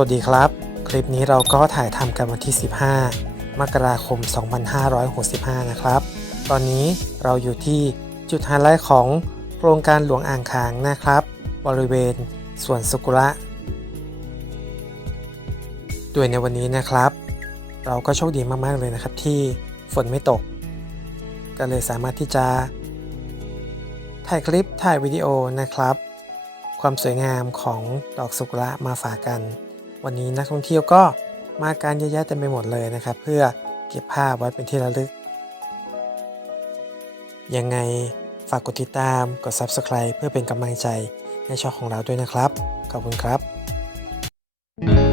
วัสดีครับ คลิปนี้เราก็ถ่ายทำกันวันที่ 15 มกราคม 2565 นะครับ ตอนนี้เราอยู่ที่จุดไฮไลท์ของโครงการหลวงอ่างขางนะครับ บริเวณสวนสุกุระโดยในวันนี้นะครับ เราก็โชคดีมากๆเลยนะครับที่ฝนไม่ตก ก็เลยสามารถที่จะ ถ่ายคลิปถ่ายวิดีโอนะครับ ความสวยงามของดอกสุกุระมาฝากกัน วันนี้นักท่องเที่ยวก็มาการเยอะแยะเต็มไปหมดเลยนะครับ เพื่อเก็บภาพไว้เป็นที่ระลึก ยังไงฝากกดติดตามกด Subscribe เพื่อเป็นกำลังใจให้ช่องของเราด้วยนะครับ ขอบคุณครับ